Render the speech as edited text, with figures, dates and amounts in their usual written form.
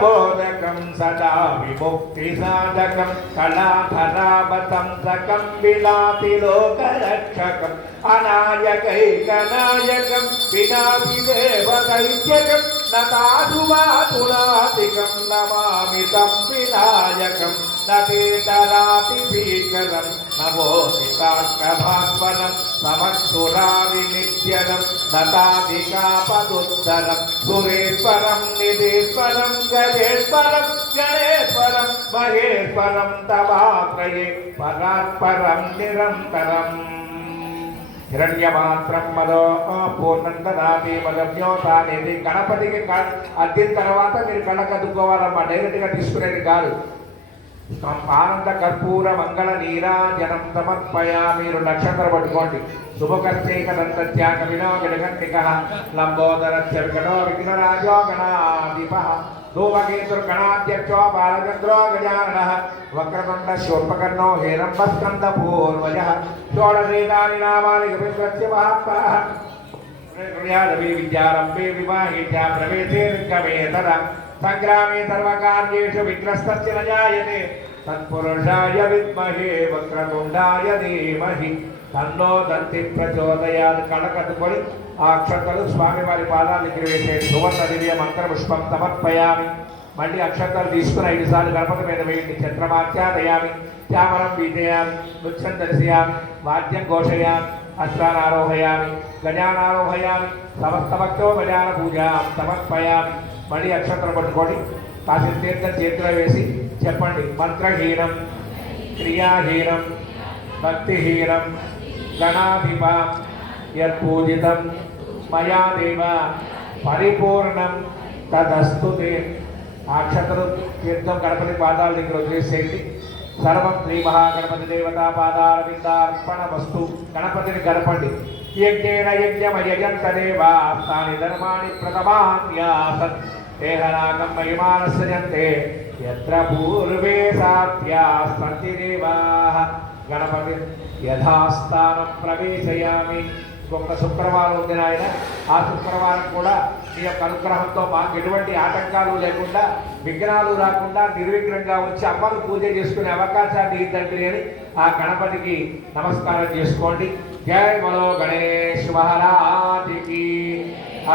बोधकं सदा विमुक्तिसाधकं कलाधरावतंसकं विलापिलोकरक्षकम् अनायकैकनायकं विनाशिदेवदैत्यकं नताधुवातुलातिकं नमामि तं विनायकं नतीतरातिभीकरं नमोदिताङ्कभास्वनं समक्षुरादिनित्यनं नताधिकापदुत्तरं सुरेश्वरं निधीश्वरं गजेश्वरं गणेश्वरं महेश्वरं तवाश्रये परात्परं निरन्तरम् हिरण्यमात्रं मदो పూర్ణం దదామి మదమ్యోతానేది గణపతికి అద్దిన తర్వాత మీరు కళ్ళకద్దుకోవాలమ్మా, డైరెక్ట్గా తీసుకునేది కాదు. ఆనంద కర్పూర మంగళ నీరాజనం సమర్పయా. మీరు నక్షత్రం పట్టుకోండి. శుభకర్చైకదంత్యాక వినోగణగంటిక లంబోదరస్య వికటో విఘ్నరాజో గణాధిప ధూమకేతుర్గణాధ్యక్షో బాలచంద్రో గజాననః వక్రతుండ శూర్పకర్ణో హిరణ్యస్కంద పూర్వజః షోడశేతాని నామాని గవిత్రస్య మహాత్మనః రవి విద్యారంభే వివాహే చ ప్రవేశే నిర్గమేతర సంగ్రామే సర్వకార్యేషు విఘ్నస్తస్య న జాయతే తత్పురుషాయ విద్మహే వక్రతుండాయ ధీమహి తన్నో దంతి ప్రచోదయాత్. కళ్ళకద్దుకొని ఆ అక్షతలు స్వామివారి పాదాల దగ్గర వేసే సువర్ణ దివ్య మంత్ర పుష్పం సమర్పయామి. మళ్ళీ అక్షతలు తీసుకుని 5 సార్లు గణపతి మీద వేయండి. చంద్రమాఖ్యాదయామి, శ్యామలం బీజయామి, నృత్యం దర్శయామి, వాద్యం ఘోషయామి, అశ్వానారోహయామి, గజానారోహయామి, సమస్త భక్తో గజాన పూజాం సమర్పయామి. మళ్ళీ అక్షతలు పట్టుకొని కాసిన తీర్థం చేతిలో వేసి చెప్పండి. మంత్రహీనం, క్రియాహీనం, భక్తిహీనం, గణాధిప యత్పూజితం మయా దేవ పరిపూర్ణం తదస్తుతే. అక్షతలు తీర్థం గణపతి పాదాల దగ్గర వదిలేసేయండి. సర్వం శ్రీ మహాగణపతి దేవతా పాదాల విందార్పణ వస్తు. గణపతిని గడపండి. యజ్ఞేన యజ్ఞమయజంత దేవాస్తాని ధర్మాణి ప్రథమాన్యాసన్ దేహరాగం మహిమానస్యంతే యత్ర పూర్వే సాధ్యాస్తంతి దేవాః. గణపతి యథాస్థానం ప్రవేశయామి. ఇంకొక శుక్రవారం ఉంది నాయన, ఆ శుక్రవారం కూడా మీ యొక్క అనుగ్రహంతో మాకు ఎటువంటి ఆటంకాలు లేకుండా, విఘ్నాలు రాకుండా నిర్విఘ్నంగా వచ్చి అమ్మను పూజ చేసుకునే అవకాశాన్ని ఇద్దండి అని ఆ గణపతికి నమస్కారం చేసుకోండి. జై బలో గణేష్ మహారాజ్కి. ఆ